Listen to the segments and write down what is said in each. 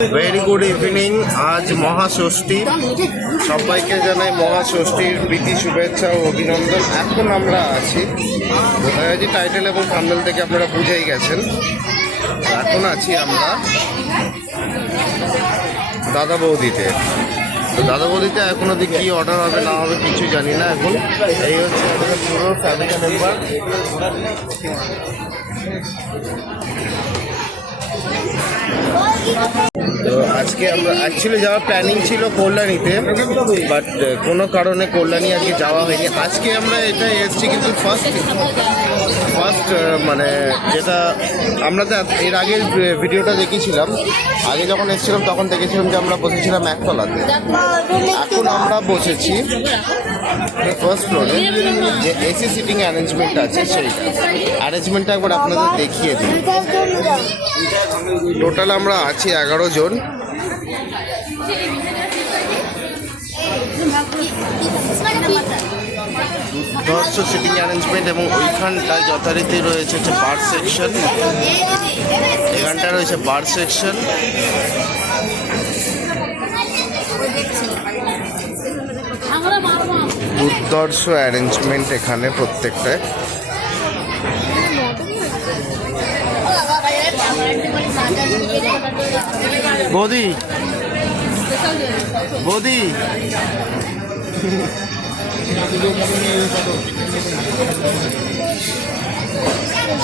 Very good evening আজ মহাষষ্ঠী। সবাইকে জানাই মহাষষ্ঠীর প্রীতি, শুভেচ্ছা ও অভিনন্দন। এখন আমরা আছি। বোধহয় টাইটেল এবং থাম্বেল থেকে আপনারা বুঝেই গেছেন। এখন আছি আমরা দাদা বৌদিতে। তো দাদা বৌদিতে এখন অব্দি কী অর্ডার হবে, না হবে কিছু জানি না এখন। এই হচ্ছে পুরো ফ্যামিলি মেম্বার আজকে আমরা অ্যাকচুয়ালি যাওয়ার প্ল্যানিং ছিল কল্যাণীতে বাট কোনো কারণে কল্যাণী আজকে যাওয়া হয়নি। আজকে আমরা এটা এসেছি কিন্তু ফার্স্ট ফার্স্ট মানে যেটা আমরা তো এর আগে ভিডিওটা দেখেছিলাম। আগে যখন এসেছিলাম তখন দেখেছিলাম যে আমরা বসেছিলাম একতলাতে। এখন আমরা বসেছি ফার্স্ট ফ্লোরে যে এসি সিটিং অ্যারেঞ্জমেন্ট আছে সেইটা অ্যারেঞ্জমেন্টটা একবার আপনাদের দেখিয়ে দিই। টোটাল আমরা আছি এগারো জন। দশ সিটিং অ্যারেঞ্জমেন্ট এবং ওইখানটায় যথারীতি রয়েছে হচ্ছে বার সেকশন এখানটা রয়েছে বার সেকশন দুর্দর্শ অ্যারেঞ্জমেন্ট এখানে প্রত্যেকটায়। বৌদি বৌদি।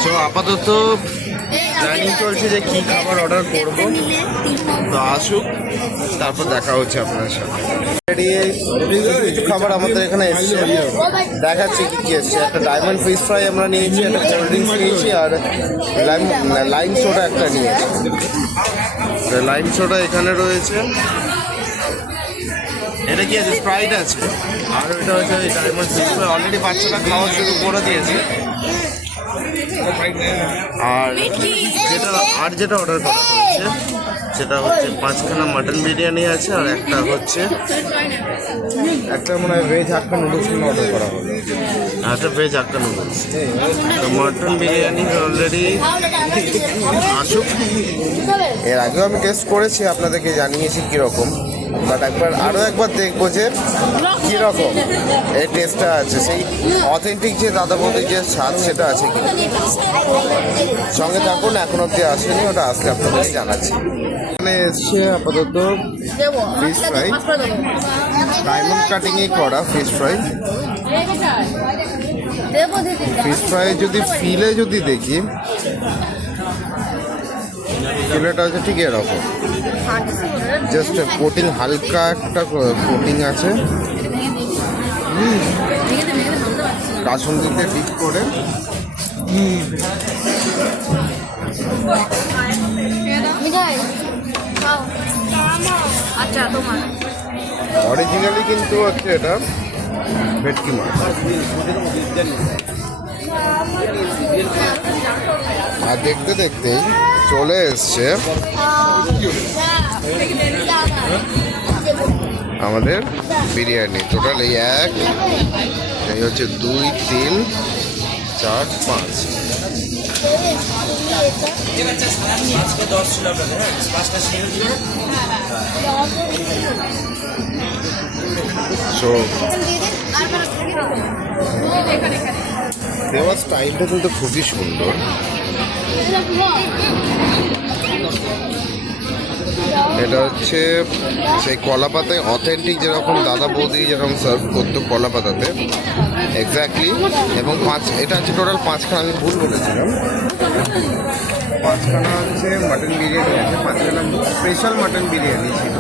সো আপাতত জানি চলছে যে কি খাবার অর্ডার করব। তো আসুক, তারপর দেখা হচ্ছে আপনার সাথে। বেরিয়ে কিছু খাবার আমাদের এখানে এসছে। দেখাচ্ছি কি কি এসছে। একটা ডায়মন্ড ফিশ ফ্রাই আমরা নিয়েছি একটা কোল্ড ড্রিঙ্কস নিয়েছি আর লাইম লাইম সোডা একটা নিয়েছি। লাইম সোডা এখানে রয়েছে। এটা কি আছে? স্প্রাইট আছে। আর এটা হচ্ছে ওই ডায়মন্ড ফিশ ফ্রাই অলরেডি বাচ্চারা খাওয়া শুরু করে দিয়েছে। আর যেটা আর যেটা অর্ডার করা হয়েছে। সেটা হচ্ছে পাঁচখানা মাটন বিরিয়ানি আছে আর একটা হচ্ছে একটা মনে হয় ভেজ হাক্কা নুডলস অর্ডার করা হলো একটা ভেজ হাক্কা নুডলস তো মাটন বিরিয়ানি অলরেডি আসুক। এর আগেও আমি টেস্ট করেছি আপনাদেরকে জানিয়েছি কীরকম। বাট একবার আরও একবার দেখব যে কীরকম এই টেস্টটা আছে। সেই অথেন্টিক যে দাদা বৌদির যে স্বাদ, সেটা আছে কি সঙ্গে থাকুন, এখন অব্দি আসেনি, ওটা আজকে আপনাদের জানাচ্ছি। এখানে এসছে আপাতত ফিশ ফ্রাই ডায়মন্ড কাটিংয়ে করা ফিশ ফ্রাই ফিশ ফ্রাই যদি ফিলে যদি দেখি ফিলেটা হচ্ছে ঠিক এরকম। জাস্ট কোটিং হালকা একটা কোটিং আছে। কাসুন দিতে ঠিক করে। খাও আচ্ছা অরিজিনালি কিন্তু হচ্ছে এটা ভেটকি মাছ। আর দেখতে দেখতেই চলে এসছে। আমাদের বিরিয়ানি। টোটাল এই এক, এই হচ্ছে দুই, তিন, চার, পাঁচ। সো দেওয়ার স্টাইলটা কিন্তু খুবই সুন্দর। এটা হচ্ছে সেই কলা পাতায় অথেন্টিক যেরকম দাদা বৌদি যেরকম সার্ভ করতো কলা পাতাতে এক্স্যাক্টলি এবং পাঁচ, এটা হচ্ছে টোটাল পাঁচখানা, আমি ভুল বলেছিলাম। পাঁচখানা হচ্ছে মাটন বিরিয়ানি আছে, পাঁচখানা স্পেশাল মাটন বিরিয়ানি ছিল।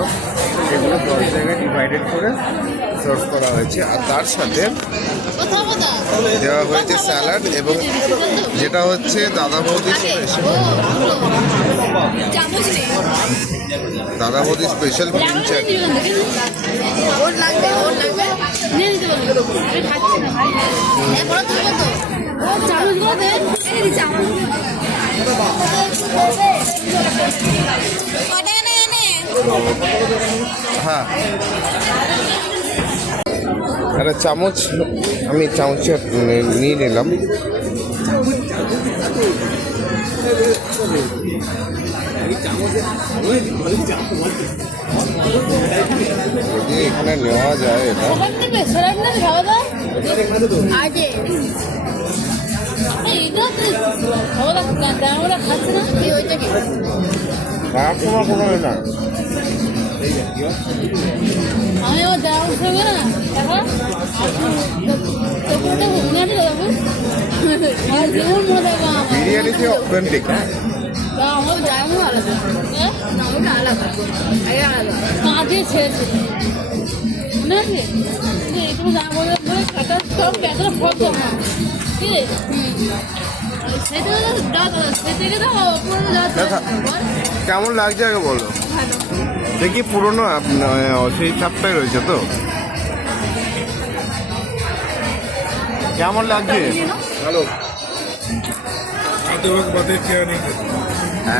সেগুলো দশ জায়গায় ডিভাইডেড করে সার্ভ করা হয়েছে। আর তার সাথে দেওয়া হয়েছে স্যালাড এবং যেটা হচ্ছে দাদা বৌদি দাদা বৌদি স্পেশাল গ্রিন চাটনি হ্যাঁ। একটা চামচ আমি চামচ নিয়ে নিলাম। যদি এখানে নেওয়া যায় এটা। খাওয়া দাওয়া? খাচ্ছে না? এই ওইটা কি খারাপ তোমার কোনো না। আমি না তো মনে আছে যেমন মনে হয় আমার বিরিয়ানিতে অথেন্টিক আমার দামও আলাদা আলাদা আলাদা কাজে ছেড়েছে মনে আছে একটু দাম বলে বলে কাটা সব বেতন ফল না সেটা সেটাকে পুরো কেমন লাগছে আগে বলো? দেখি পুরনো সেই ছাপটাই রয়েছে তো। কেমন লাগছে? ভালো।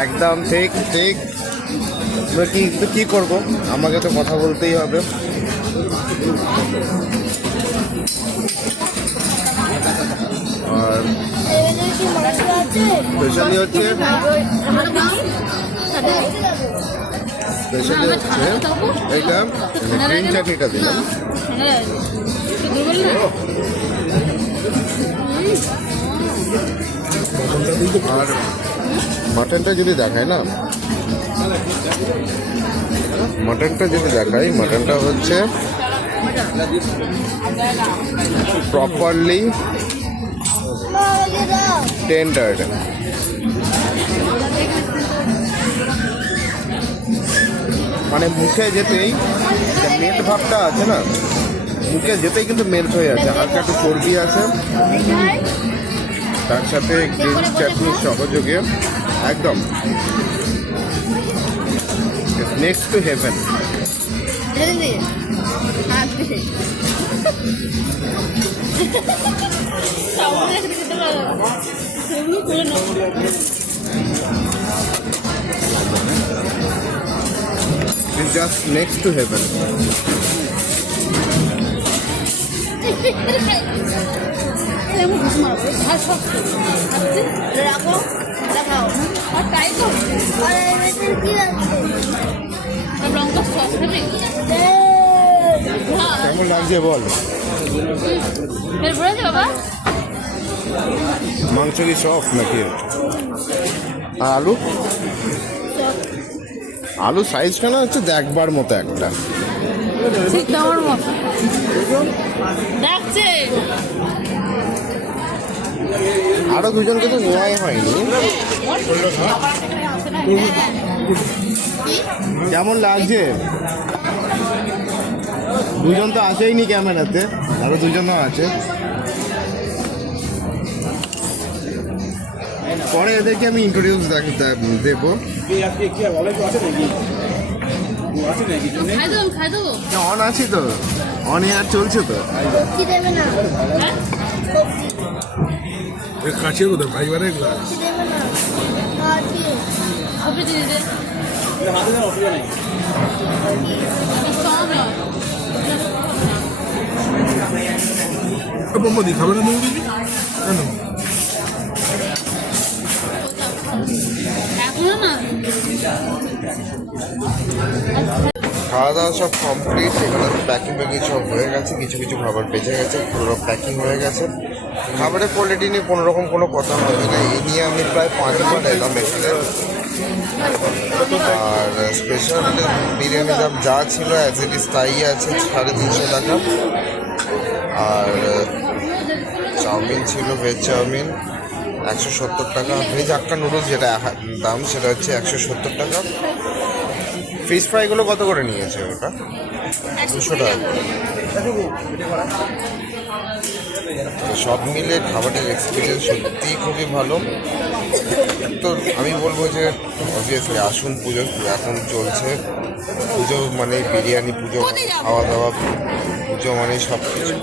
একদম ঠিক ঠিক। এবার কি তো কি করব? আমাকে তো কথা বলতেই হবে। আর স্পেশালি হচ্ছে স্পেশালি হচ্ছে এইটা গ্রিন চাটনিটা দিলাম আর মাটনটা যদি দেখায় না? মাটনটা যদি দেখাই মাটনটা হচ্ছে প্রপারলি টেন্ডার্ড মানে মুখে যেতেই মেল্ট ভাবটা আছে না? মুখে যেতেই কিন্তু মেল্ট হয়ে আছে। হালকা একটু চর্বি আছে। তার সাথে গ্রিন চাটনির সহযোগে একদম। নেক্সট টু হেভেন ইজ লঙ্কা সস খাবে হ্যাঁ কেমন লাগছে বল? বাবা মাংস কি সফট নাকি? আর আলু? আলু সাইজটা না হচ্ছে? দেখবার মতো একটা। ঠিক মতো। আরও দুজনকে তো নেওয়াই হয়নি। কেমন লাগছে? দুজন তো আসেইনি ক্যামেরাতে আরও দুজনও আছে। পরে এদেরকে আমি ইন্ট্রোডিউস দেবো। অন আছে তো। অন এয়ার চলছে তো। কি দেবে না। হ্যাঁ কাছে ফাইবারের গ্লাস দে। সব নয়। বোম্বাদি খাবে না তুমি কেন? খাওয়া দাওয়া সব কমপ্লিট এখানে প্যাকিং প্যাকিং সব হয়ে গেছে, কিছু কিছু খাবার বেঁচে গেছে পুরো প্যাকিং হয়ে গেছে। খাবারের কোয়ালিটি নিয়ে কোনো রকম কোনো কথা হবে না, এই নিয়ে আমি প্রায় পাঁচ পাঁচবার এলাম এখানে। আর স্পেশাল বিরিয়ানির দাম যা ছিল অ্যাজ ইট ইজ তাই আছে, সাড়ে তিনশো টাকা। আর, চাউমিন ছিল ভেজ চাউমিন। একশো সত্তর টাকা। ভেজ আক্কা নুডলস যেটা দাম সেটা হচ্ছে একশো সত্তর টাকা। ফিশ ফ্রাইগুলো কত করে নিয়েছে ওটা? দুশো টাকা তো সব মিলে খাবারের এক্সপিরিয়েন্স সত্যিই খুবই ভালো। তো আমি বলব যে অবভিয়াসলি আসুন পুজো এখন চলছে। পুজো মানে বিরিয়ানি পুজো খাওয়া দাওয়া পুজো মানে সব কিছু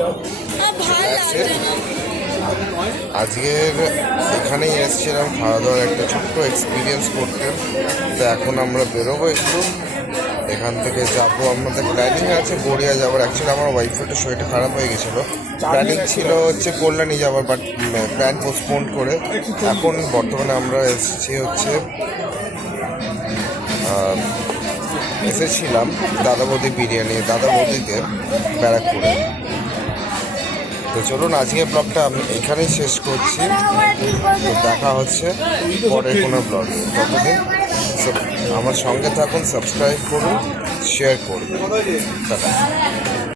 আজকের এখানেই এসেছিলাম খাওয়া দাওয়ার একটা ছোট্ট এক্সপিরিয়েন্স করতে। তো এখন আমরা বেরোবো একটু। এখান থেকে যাব, আমাদের প্ল্যানিং আছে গড়িয়া যাবার অ্যাকচুয়ালি আমার ওয়াইফের শরীরটা খারাপ হয়ে গেছিল। প্ল্যানিং ছিল হচ্ছে কল্যাণী যাওয়ার বাট প্ল্যান পোস্টপোন করে। এখন বর্তমানে আমরা এসেছি হচ্ছে এসেছিলাম দাদা বৌদি বিরিয়ানি দাদা বৌদিতে ব্যারাকপুরে। তো চলুন আজকে ব্লগটা আমি এখানেই শেষ করছি। দেখা হচ্ছে পরের কোনো ব্লগ ততদিন আমার সঙ্গে থাকুন সাবস্ক্রাইব করুন শেয়ার করুন।